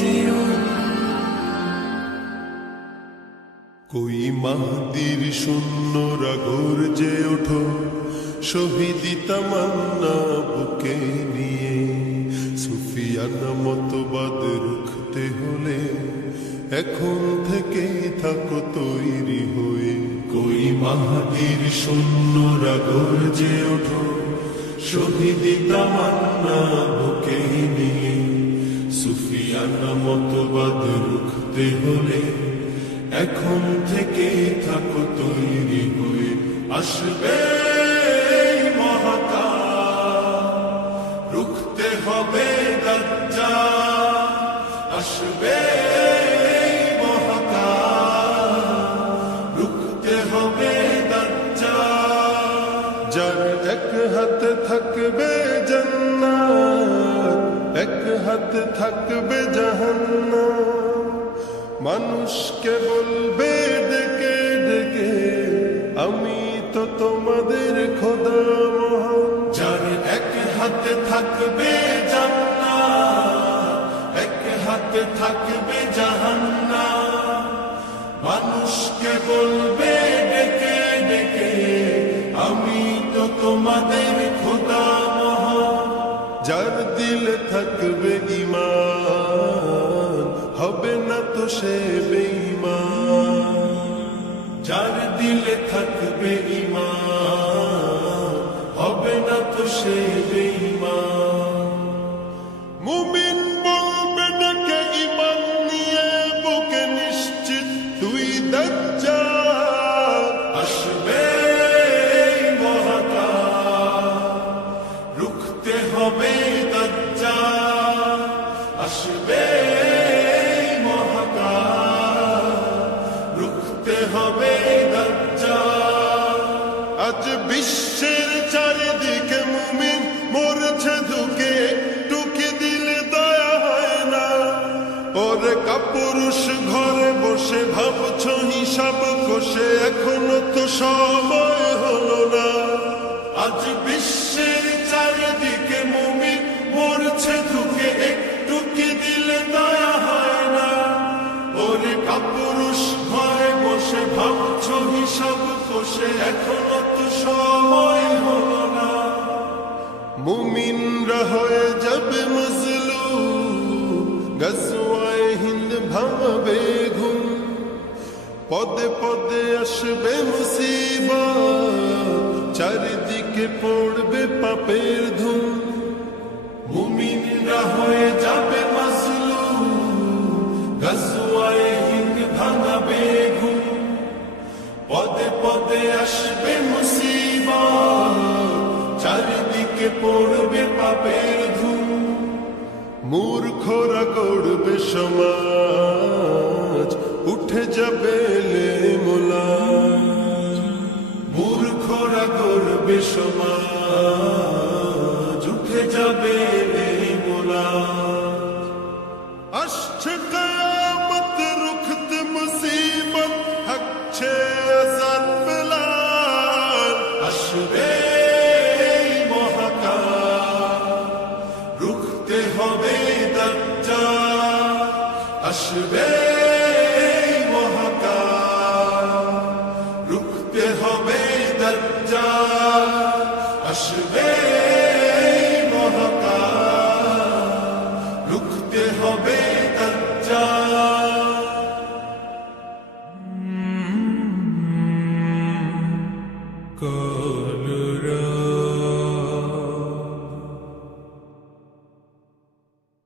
জীবন। कोई মাহদির শূন্যরা গর্জে ওঠো, শহীদি তামান্না বুকে নিয়ে। সুফিয়ানা মতবাদ রুখতে হলে এখন থেকে থাকো তৈরি হয়ে। কই মাহদির শূন্যরা গর্জে ওঠো, শহীদি তামান্না বুকে নিয়ে। সুফিয়ানা মতবাদ রুখতে হলে এখন থেকে থাকো তৈরি হয়ে। আসবে মহাকাল, রুখতে হবে দাজ্জাল। আসবে মহাকাল, রুখতে হবে দাজ্জাল। যার এক হাতে থাকবে জান্নাত, এক হাতে থাকবে জাহান্নাম। মানুষকে বলবে ডেকে ডেকে, আমি তো তোমাদের খোদা মহান। যার এক হাতে থাকবে জান্নাত, এক হাতে থাকবে জাহান্নাম। মানুষকে বলবে ডেকে ডেকে, আমি তো তোমাদের খোদা মহান। যার দিলে থাকবে ঈমান, হবে না তো সে বেঈমান। যার দিলে থাকবে ঈমান, হবে না তো সে বেঈমান। মুমিন বলবে ডেকে ঈমান নিয়ে, বুকে নিশ্চিত তুই দাজ্জাল। আসবে মহাকাল, রুখতে হবে দাজ্জাল। আসবে হবে দাজ্জাল। আজ বিশ্বের চারিদিকে মুমিন মরছে ধুকে, টুকে দিলে দয়া হয় না। ওরে কাপুরুষ ঘরে বসে ভাবছো হিসাব কষে, এখনো তো সময় হলো না। আজ বিশ্বের চারিদিকে মুমিন মরছে ধুকে, একটু কি দিলে দয়া হয় না। ওরে কাপুরুষ ঘরে বসে ভাবছো হিসাব কষে, এখনো তো সময় হলো না। মুমিনরা হয়ে যাবে মজলুম, গজওয়ায়ে হিন্দ ভাঙবে ঘুম। পদে পদে আসবে মুসিবত, চারিদিকে পড়বে পাপের ধুম। মুমিনরা হয়ে যাবে মজলুম, গজওয়ায়ে হিন্দ ভাঙবে ঘুম। পদে পদে আসবে মুসিবত, চারিদিকে পড়বে পাপের ধুম। মূর্খরা গড়বে সমাজ, উঠে যাবে লেমুলাজ। মূর্খরা গড়বে সমাজ, উঠে যাবে লেমুলাজ। আসছে কিয়ামত, রুখতে মুসিবত, হাকছে আযান বেলাল। আসবে মহাকাল, রুখতে হবে দাজ্জাল। আসবে